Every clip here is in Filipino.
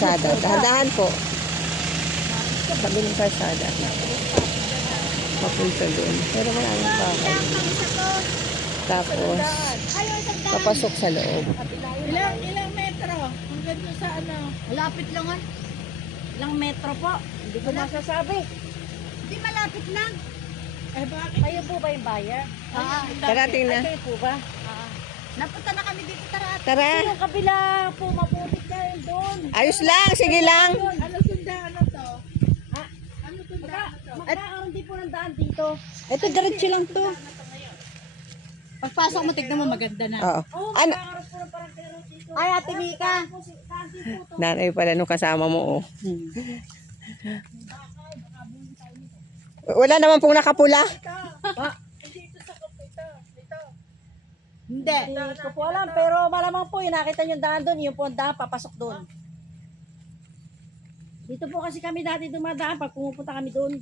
kalsada. Dahan-dahan po. Tabi ng kalsada. Papunta doon. Pero maraming bahay. Tapos, papasok sa loob. Ilang metro? Hanggang doon sa ano? Malapit lang ah. Ilang metro po. Hindi ko masasabi. Hindi malapit lang. Eh bakit? Kayo po ba yung buyer? Tara, tingnan. Kayo po ba? Napunta na kami dito, tara. Tara. Yung kabila po, maputik na yun doon. Ayos lang. Sige lang. Ano sundaan na to? Ha? Ano sundaan na to? Magkakaroon din po ng daan dito. Ito, diretso lang to. Pagpasok mo, tignan mo, maganda na. Oo. Oo, Ano? magkakaroon po ng parang kailan dito. Ay, Ate Mika. Nanay pala nung kasama mo, oh. Wala naman pong nakapula. Hindi ito sa kapita. Ito. Hindi. Hindi ko po alam, pero malamang po, yung nakita yung daan doon, yung po ang daan, papasok doon. Dito po kasi kami dati dumadaan pag pumupunta kami doon.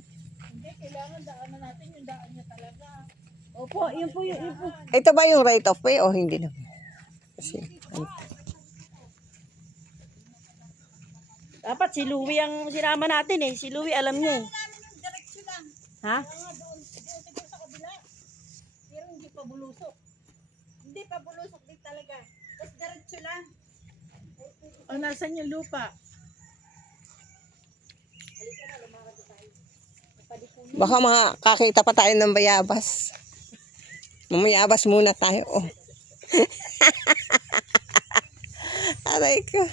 Hindi, kailangan daanan natin yung daan niya talaga. Opo, yun po, yun po. Ito ba yung right of way o hindi naman? Kasi, Dapat si Louie ang sinama natin eh. Si Louie alam niya eh. Ha? Doon siguro sa kabila. Pero hindi pa bulusok. Hindi pa bulusok din talaga. Tapos diretso lang. O, nasan yung lupa? baka makakita pa tayo ng bayabas. Mamayabas muna tayo, oh. Aray ko.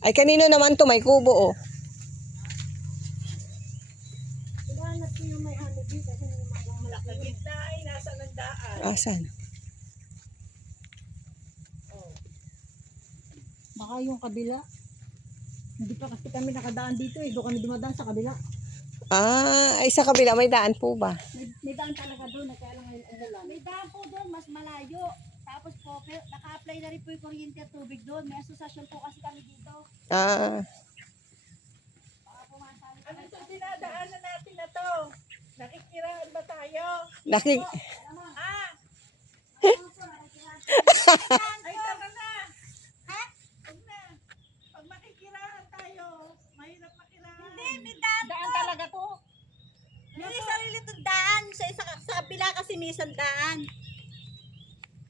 Ay, kanino naman to? May kubo, oh. Malaki na ay nasa ng daan. Asan? Baka yung kabila. Hindi pa kasi kami nakadaan dito eh. Doon kami dumadaan sa kabila. Ah, ay sa kabila may daan po ba? May daan talaga doon. Kaya lang ngayon umulan. May daan po doon. Mas malayo. Tapos po, naka-apply na rin po yung kuryente at tubig doon. May asosasyon po kasi kami dito. Ah, Ano ito dinadaanan natin na to? Nakikiraan ba tayo? nakik... Ah! Ay, tara na! Ha? Huwag na. Pag makikiraan tayo, mahirap makiraan. Hindi, may daan Daan talaga to. May sarili itong daan. Sa kabila kasi may isang daan.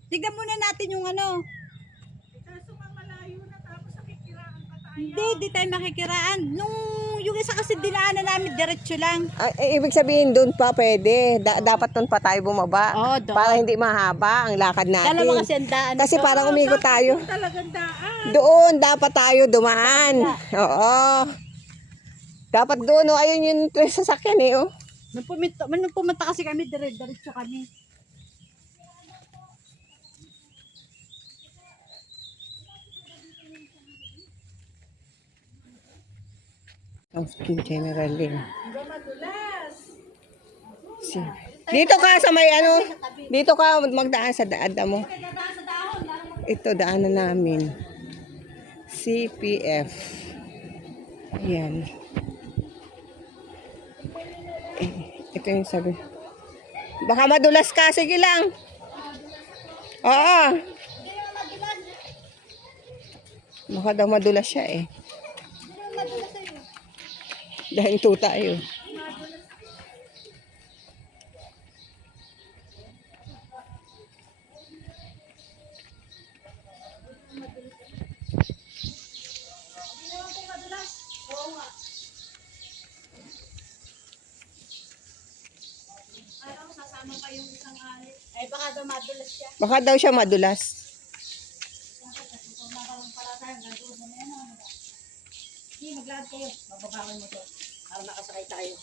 Tignan muna natin yung ano. Kaso nga malayo na tapos nakikiraan pa tayo. Hindi tayo makikiraan. Yung isa kasi dinaanan namin, diretso lang. Ay, ibig sabihin doon pa pwede. Dapat doon pa tayo bumaba. Oo, doon. Para hindi mahaba ang lakad natin. Dalawa kasi ang daan. Kasi parang umikot tayo. Talagang daan. Doon, dapat tayo dumaan. Oo. Dapat doon, oh. Ayun yung sasakyan, eh, oh. Nung pumunta kasi kami, diretso kami. Ang skin general din. Madulas. Dito ka sa may ano, dito ka magdaan sa daan mo. Ito daanan namin. CPF. Ayan. Ito yung sabi. Baka madulas ka, sige lang. Oo. Baka daw madulas siya eh. Dahil tuta tayo. Ay, baka daw madulas siya. Baka daw siya madulas. Hindi, maglakad kayo. Mababawan mo to. Para makasakay tayo.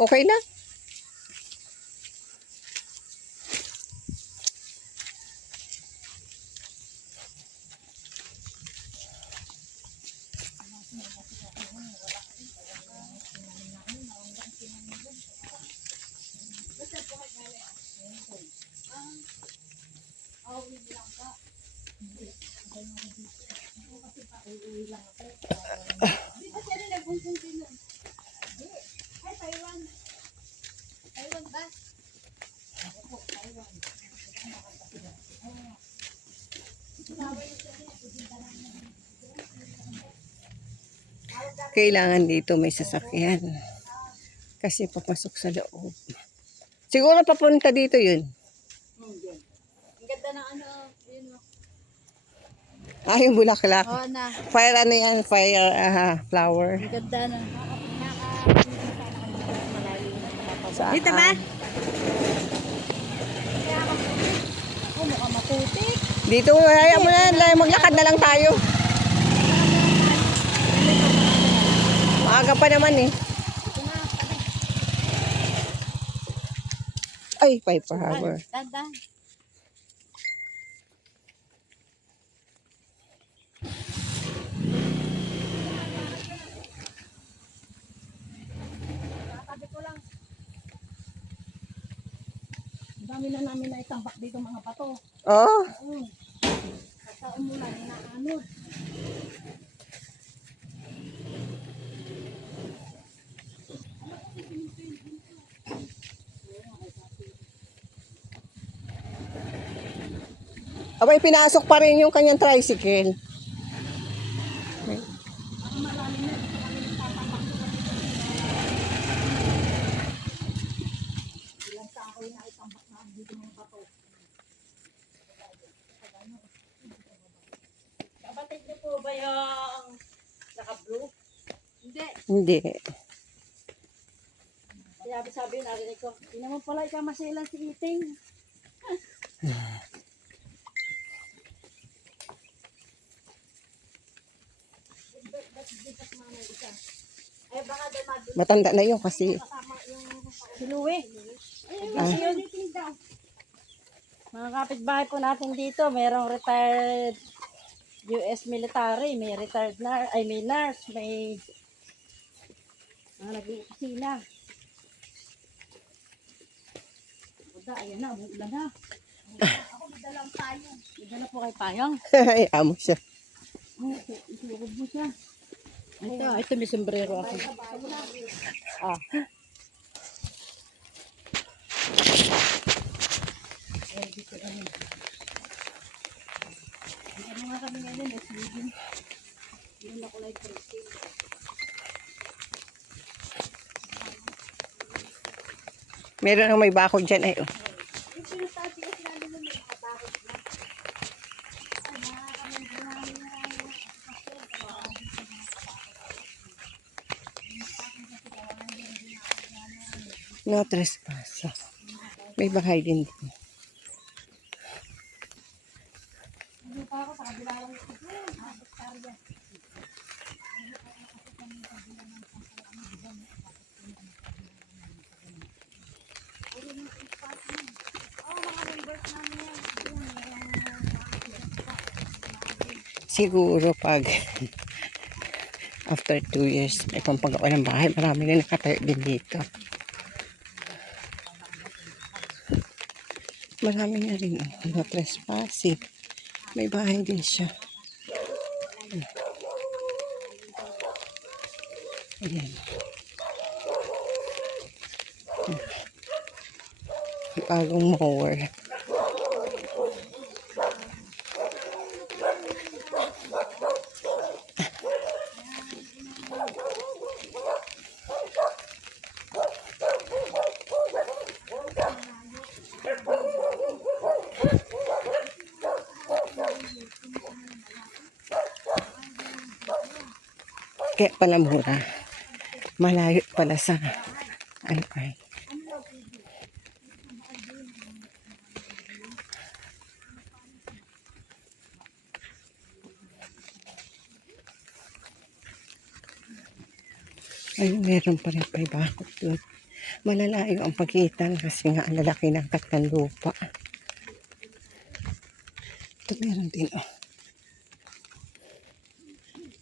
Okay na. Di ba siya rin nagbungkong din nun? Di. Ay, Taiwan. Taiwan ba? Opo, Taiwan. Kailangan dito may sasakyan. Kasi papasok sa loob. Siguro papunta dito yun. Ang ganda ng ano, yun o. Yung bulaklak. Oo na. Fire ano yan? Fire flower. Ang ganda na. Saan? Dito ba? Ako mukhang maputik. Dito, kaya mo na, maglakad na lang tayo. Maaga pa naman eh. Ay, 5 per hour. Dandan. Sabi ko lang. Dami na namin na itambak dito mga bato. Oh, Sa umulan, inaanod. abay pinasok pa rin yung kanyang tricycle. Kapatid niyo po ba yung naka-blue? Hindi. Hindi. Kaya sabi yun, narinig ko, hindi naman pala ikaw masilan si Iting. Ay, baka daw madun Matanda na yun kasi. kasama yung Si Louie. kasi yun Iting daw. Mga kapitbahay po natin dito, mayroong retired US military, may retired nurse, ay may nurse, may mga nag-iisina. Buda, ayan na, umuulan na. Ako may dalang payong. May dala po kay Payong. Ay, amo siya. Isurog mo siya. Ito may sombrero ako. Ah. Ano nga kami ngayon, sleeping. Yun ako like Christine. Meron ang may bakod dyan. Ay, oh. Yung pinatabi kasi namin nun, may mga bakod na. Ay, nakakamigo namin na. No trespass. May bahay din dito. Ano pa ako sa kabila lang ito. Hektarya. Siguro pag after 2 years, may pampagawa ng bahay. Marami na nakatayo din dito. Marami na rin. No trespassing. May bahay din siya. Ayan. Bagong mower. Kaya pala mura. Malayo pala sa ano ay. Ayun, meron pa rin pa bakot doon. Malalayo ang pagitan kasi nga ang lalaki ng kat ng lupa. Ito meron din, oh.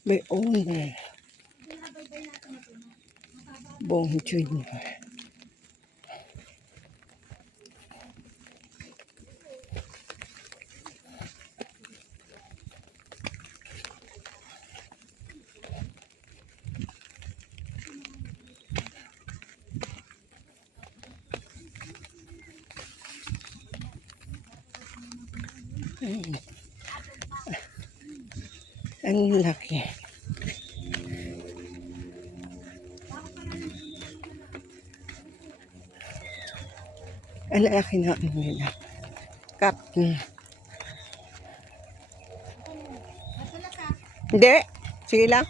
May owner. Bong Junior. Ang laki. Ang laki na ano nila. Cup. Hindi. Sige lang.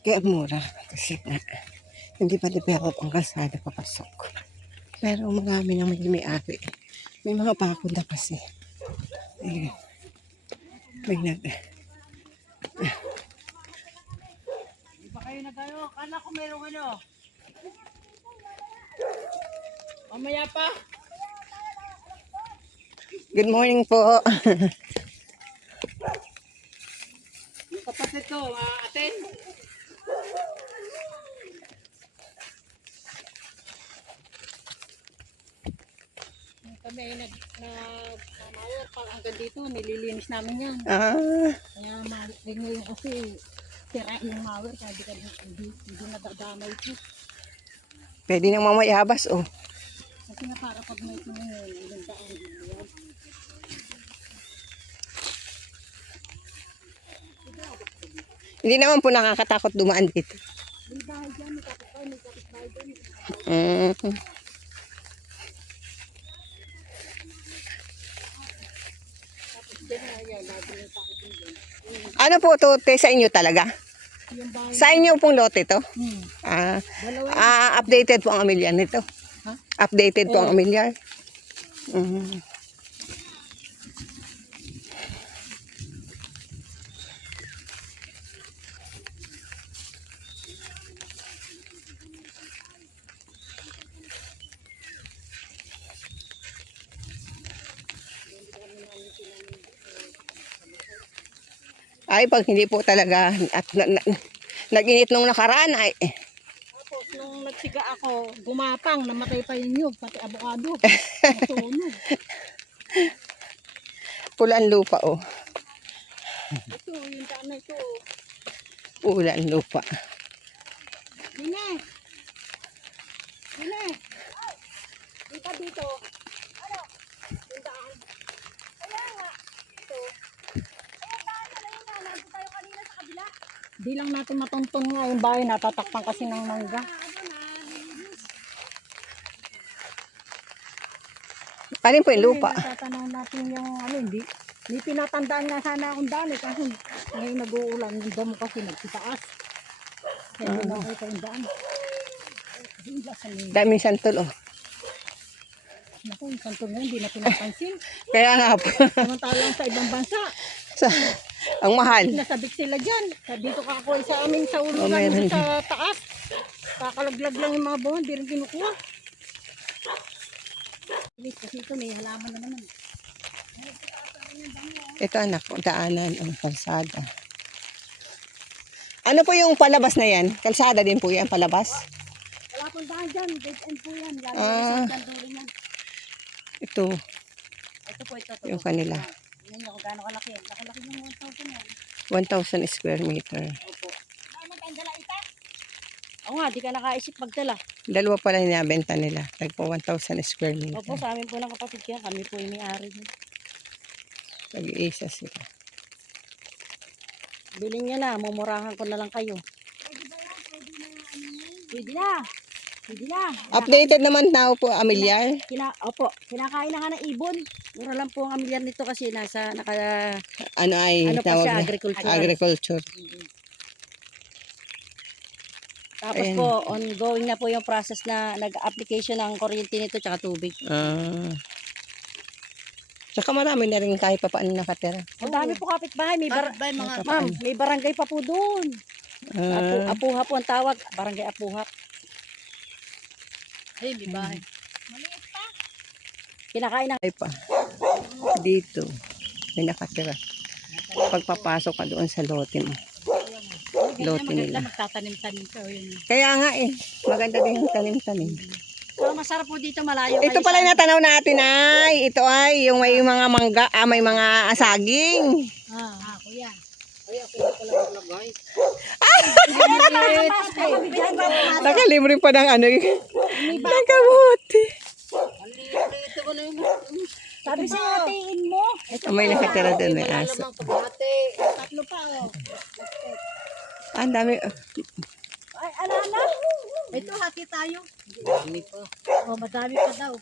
Kaya mura. Kasi nga, hindi pa develop ang kalsada papasok. Pero marami nang may-ari. May mga bako na kasi. Ayun. May Iba kayo na kayo. Kala ko merong ano. Mamaya pa. Good morning po. Yung kapatid ko, atin. Kami ay nag-mower pag hanggang dito, nililinis namin yan. Kaya ngayon kasi sira yung mower, kaya hindi nadadamay ko. Pwede nang mamayabas, oh. Kasi nga para pag may tumingin, ilang daan. Hindi naman po nakakatakot dumaan dito. May bahay dyan, may kapitbahay, may kapitbahay dyan. Tapos dyan na yan, lagi yung takot dyan. Ano po to, te, sa inyo talaga? Yung bahay, Sa inyo pong lote to? dalawa Updated po ang amilyar nito. Ha? Updated po ang amilyar. Ay, pag hindi po talaga at nag-init nung nakaraan ay Tapos nung nagsiga ako, gumapang, namatay pa yung nyug, pati abokado. Nasunog. pulan lupa, oh. Ito, yung daan na ito. Pulan lupa. Dine! Dine! Dito, dito. Ano? Yung daan. Kaya nga. Ito. Ayun, daan na lang yun na. Nandito tayo kanina sa kabila. Di lang natin matuntun nga yung bahay. Natatakpan kasi ng mangga. Alin po yung lupa? Tatanong natin yung ano, hindi pinatandaan nga sana akong daan eh. Kasi ngayon nag-uulan. Yung damo kasi nagtitaas. Kaya hindi nakita yung daan. Daming santol, oh. Naku, yung santol ngayon, hindi na pinapansin. Kaya nga po. Samantalang sa ibang bansa, Ang mahal. nasabik sila dyan. Dito ka ako sa amin sa ulo lang, meron dito sa taas. Kakalaglag lang yung mga buwan, di rin kinukuha. Kasi ito may halaman na naman. Ito anak, daanan ang kalsada. Ano po yung palabas na yan? Kalsada din po yan, palabas? Wala pong daan dyan, dead end po yan. Lalo Ah. sa kandurin yan. Ito, Ito po, ito. yung kanila. Tingnan niyo kung gaano kalaki. Nakalaki ng 1,000 yan. 1,000 square meter. Opo. Ang dala ita? Oo nga, di ka nakaisip magdala. Dalawa pala hinabenta nila. Tagpo 1,000 square Opo, meter. sa amin po ng kapatid kaya kami po yung may-ari. Nag-iisa sila. Bilhin niya na, mumurahan ko na lang kayo. Pwede na. Pwede na. Updated naman now po, amilyar. Opo, kinakain na nga ng ibon. Mura lang po ang amilyar nito kasi nasa Ano ay ano pa tawag siya, na? agriculture. Agriculture. Tapos Ayan. po, ongoing na po yung process na nag-application ng kuryente nito tsaka tubig. Tsaka marami na rin kahit pa paano nakatira. Ang dami po kapitbahay. Ma'am, may barangay pa po doon. Apuha po ang tawag. Barangay Apuha. Ay, di ba? Maliit pa. Kinakain na. Ay pa. Dito. May nakatira. Pagpapasok ka doon sa lote mo. Lote nila. Magtatanim-tanim ka. Kaya nga eh. Maganda din yung tanim-tanim. So, masarap po dito malayo. Ito pala yung natanaw natin ay. Ito ay yung may mga mangga, may mga saging. Kuya. Nakalibre pa ng ano yung nakabuti. Sabi sa'yo, hatiin mo. May nakatira doon, may aso. Tatlo pa, oh. Ah, ang dami. Ay, ala na. Ito, hati tayo. Madami pa. Oh, madami pa daw.